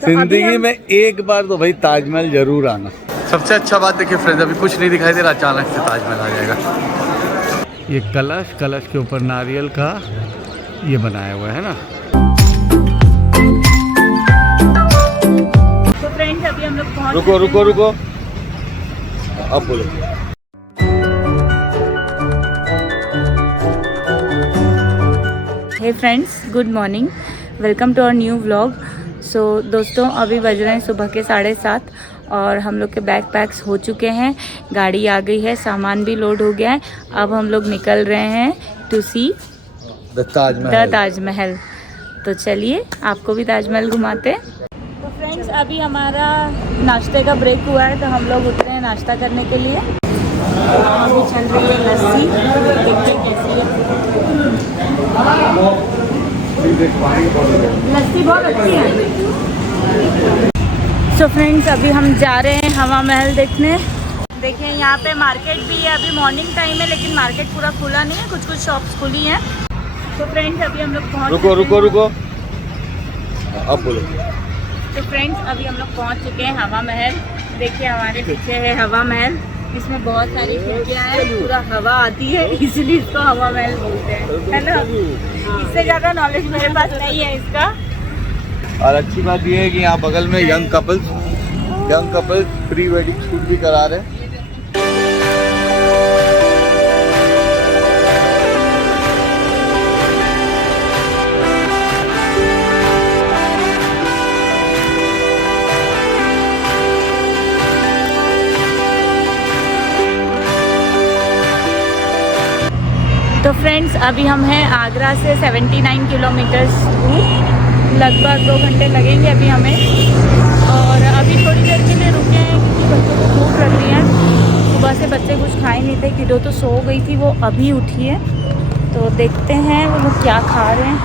जिंदगी में एक बार तो भाई ताजमहल जरूर आना। सबसे अच्छा बात देखिए फ्रेंड्स, अभी कुछ नहीं दिखाई दे रहा, अचानक से ताजमहल आ जाएगा। ये कलश के ऊपर नारियल का ये बनाया हुआ है ना। तो फ्रेंड्स अभी हम लोग पहुंच रुको अब बोलो। Hey friends, good morning, welcome to our new vlog. So दोस्तों, अभी बज रहे हैं सुबह के 7:30 और हम लोग के बैग पैक्स हो चुके हैं, गाड़ी आ गई है, सामान भी लोड हो गया है। अब हम लोग निकल रहे हैं टू सी द ताजमहल। तो चलिए आपको भी ताजमहल घुमाते हैं। तो फ्रेंड्स अभी हमारा नाश्ते का ब्रेक हुआ है, तो हम लोग उठ रहे हैं नाश्ता करने के लिए। अभी चल रही है लस्सी, देखते हैं कैसी है। लस्सी बहुत अच्छी है। सो फ्रेंड्स अभी हम जा रहे हैं हवा महल देखने। देखिए यहाँ पे मार्केट भी है, अभी मॉर्निंग टाइम है लेकिन मार्केट पूरा खुला नहीं है, कुछ शॉप्स खुली हैं। तो फ्रेंड्स अभी हम लोग पहुँच रुको अब बोलो। तो फ्रेंड्स अभी हम लोग पहुँच चुके हैं हवा महल। देखिए हमारे पीछे है हवा महल, इसमें बहुत सारी खिड़कियाँ हैं, पूरा हवा आती है, इसलिए इसको हवा महल बोलते हैं, है ना। इससे ज़्यादा नॉलेज मेरे पास नहीं है इसका। और अच्छी बात यह है कि यहाँ बगल में young couples pre wedding shoot भी करा रहे हैं। तो फ्रेंड्स अभी हम हैं आगरा से 79 किलोमीटर्स दूर, लगभग 2 घंटे लगेंगे अभी हमें। और अभी थोड़ी देर के लिए रुके हैं क्योंकि बच्चों को भूख लग रही है। सुबह से बच्चे कुछ खाए नहीं थे, किडो तो सो गई थी, वो अभी उठी है। तो देखते हैं वो लोग क्या खा रहे हैं।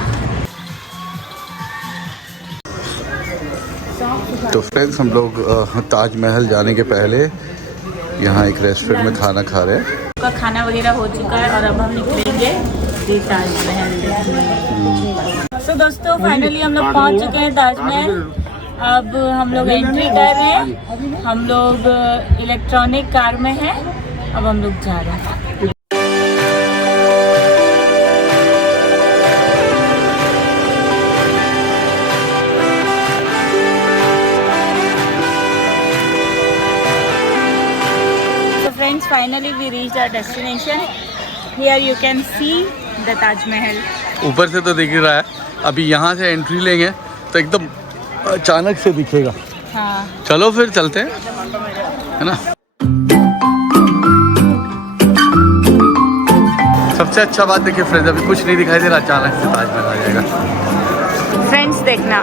तो फ्रेंड्स हम लोग ताजमहल जाने के पहले यहाँ एक रेस्टोरेंट में खाना खा रहे हैं। का खाना वगैरह हो चुका है और अब हम निकलेंगे ताजमहल देखने। सो दोस्तों फाइनली हम लोग पहुंच चुके हैं ताजमहल। अब हम लोग एंट्री कर रहे हैं, हम लोग इलेक्ट्रॉनिक कार में हैं, अब हम लोग जा रहे हैं। Friends, finally we reached our destination. Here you can see the Taj Mahal. ऊपर से तो दिख ही रहा है, अभी यहाँ से एंट्री लेंगे तो एकदम अचानक से दिखेगा। हाँ चलो फिर चलते हैं, है ना। सबसे अच्छा बात देखिए फ्रेंड्स, अभी कुछ नहीं दिखाई दे रहा, अचानक से ताजमहल आ जाएगा। फ्रेंड्स देखना,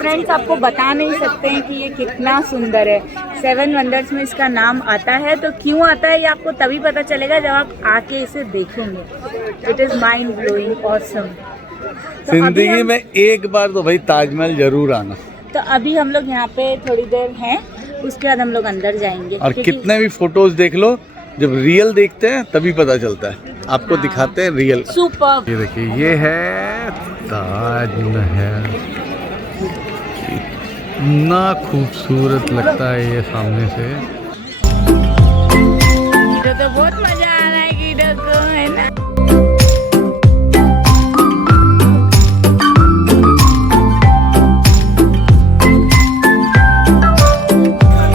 फ्रेंड्स आपको बता नहीं सकते हैं कि ये कितना सुंदर है। 7 वंडर्स में इसका नाम आता है। तो क्यों आता है ये आपको तभी पता चलेगा जब आप आके इसे देखेंगे। It is mind blowing, awesome. जिंदगी में एक बार तो भाई ताजमहल जरूर आना। तो अभी हम लोग यहाँ पे थोड़ी देर हैं, उसके बाद हम लोग अंदर जाएंगे। और कितने भी फोटोज देख लो, जब रियल देखते हैं तभी पता चलता है। आपको दिखाते हैं रियल। सुपर। ये देखिए, ये है ताजमहल। इतना खूबसूरत लगता है ये सामने से। तो बहुत मजा आ रहा है कीड़ों को, है ना।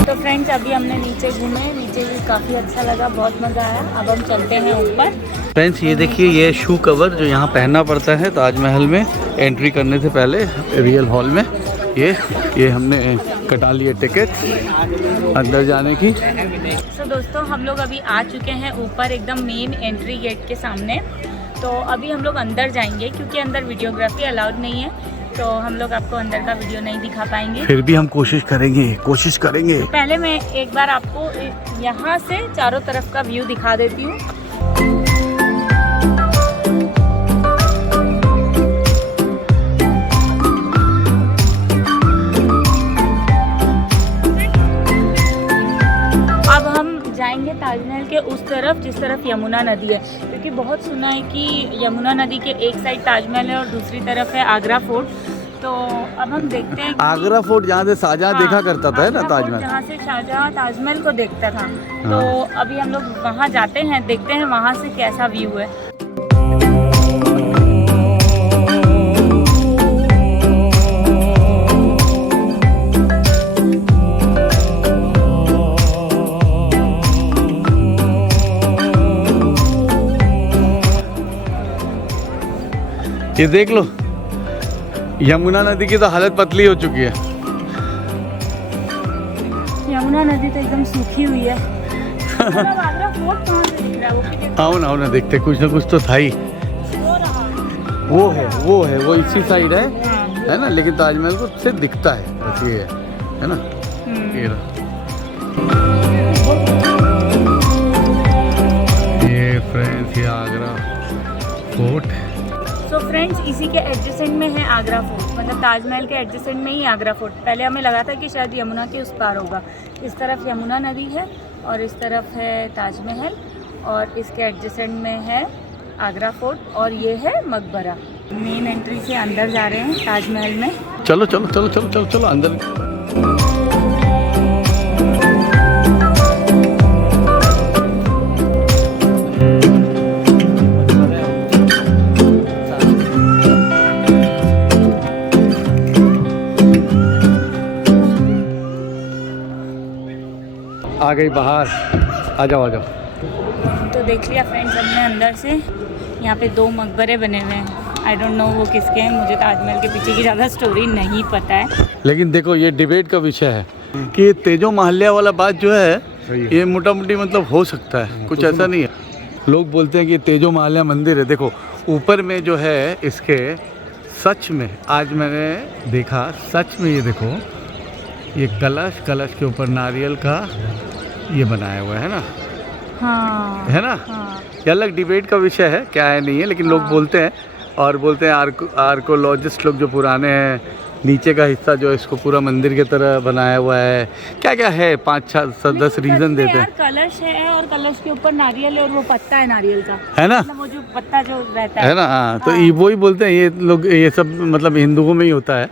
तो फ्रेंड्स अभी हमने नीचे घूमे, नीचे भी काफ़ी अच्छा लगा, बहुत मज़ा आया। अब हम चलते हैं ऊपर। फ्रेंड्स ये देखिए, ये शू कवर जो यहाँ पहनना पड़ता है ताजमहल में एंट्री करने से पहले रियल हॉल में, ये हमने कटा लिए टिकट अंदर जाने की। तो दोस्तों हम लोग अभी आ चुके हैं ऊपर, एकदम मेन एंट्री गेट के सामने। तो अभी हम लोग अंदर जाएंगे क्योंकि अंदर वीडियोग्राफी अलाउड नहीं है, तो हम लोग आपको अंदर का वीडियो नहीं दिखा पाएंगे। फिर भी हम कोशिश करेंगे। पहले मैं एक बार आपको यहाँ से चारों तरफ का व्यू दिखा देती हूँ। ताजमहल के उस तरफ जिस तरफ यमुना नदी है, क्योंकि बहुत सुना है कि यमुना नदी के एक साइड ताजमहल है और दूसरी तरफ है आगरा फोर्ट। तो अब हम देखते हैं आगरा फोर्ट जहाँ से शाहजहाँ देखा करता था, है ना ताजमहल, जहाँ से शाहजहाँ ताजमहल को देखता था। तो अभी हम लोग वहाँ जाते हैं, देखते हैं वहाँ से कैसा व्यू है। ये देख लो, यमुना नदी की तो हालत पतली हो चुकी है। यमुना नदी तो एकदम सूखी हुई है। आगरा फोर्ट कहाँ से दिख रहा है? वो भी देखो। आओ ना देखते, कुछ ना कुछ तो था ही। हो रहा है। वो इसी साइड है ना, लेकिन ताजमहल को से दिखता है, बस ये है ना। ये फ्रेंड्स, ये आगरा फोर्ट है। तो फ्रेंड्स, इसी के एडजेसेंट में है आगरा फोर्ट, मतलब ताजमहल के एडजेसेंट में ही आगरा फोर्ट। पहले हमें लगा था कि शायद यमुना के उस पार होगा। इस तरफ यमुना नदी है और इस तरफ है ताजमहल, और इसके एडजेसेंट में है आगरा फोर्ट, और ये है मकबरा। मेन एंट्री से अंदर जा रहे हैं ताजमहल में। चलो चलो चलो चलो चलो चलो अंदर। आ गई बाहर, आ जाओ आ जाओ। तो देख लिया फ्रेंड्स हमने अंदर से। यहाँ पे 2 मकबरे बने हुए हैं। आई डोंट नो वो किसके हैं, मुझे ताजमहल के पीछे की ज़्यादा स्टोरी नहीं पता है। लेकिन देखो, ये डिबेट का विषय है कि तेजो महल्या वाला बात जो है, ये मोटा मोटी मतलब हो सकता है, कुछ ऐसा नहीं है। लोग बोलते हैं कि तेजो महल्या मंदिर है। देखो ऊपर में जो है इसके, सच में आज मैंने देखा, सच में ये देखो, ये कलश के ऊपर नारियल का ये बनाया हुआ है ना। हाँ, है ना। हाँ। ये अलग डिबेट का विषय है, क्या है नहीं है, लेकिन लोग बोलते हैं। और बोलते हैं आर्कोलॉजिस्ट लोग जो पुराने हैं, नीचे का हिस्सा जो इसको पूरा मंदिर की तरह बनाया हुआ है, क्या क्या है, 5-6-10 रीजन देते हैं। कलश है और कलश के ऊपर नारियल है, और वो पत्ता है नारियल का, है ना, मतलब वो जो पत्ता जो रहता है ना। हाँ, तो ये वही बोलते हैं ये लोग, ये सब मतलब हिंदुओं में ही होता है।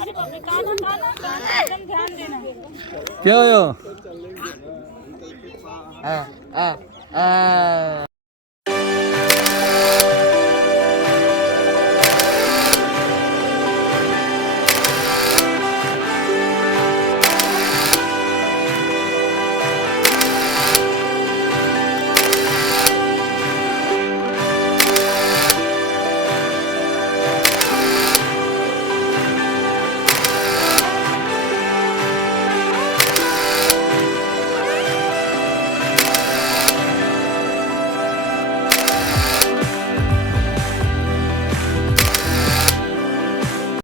अरे बाप रे, काना एकदम ध्यान देना। क्या हो?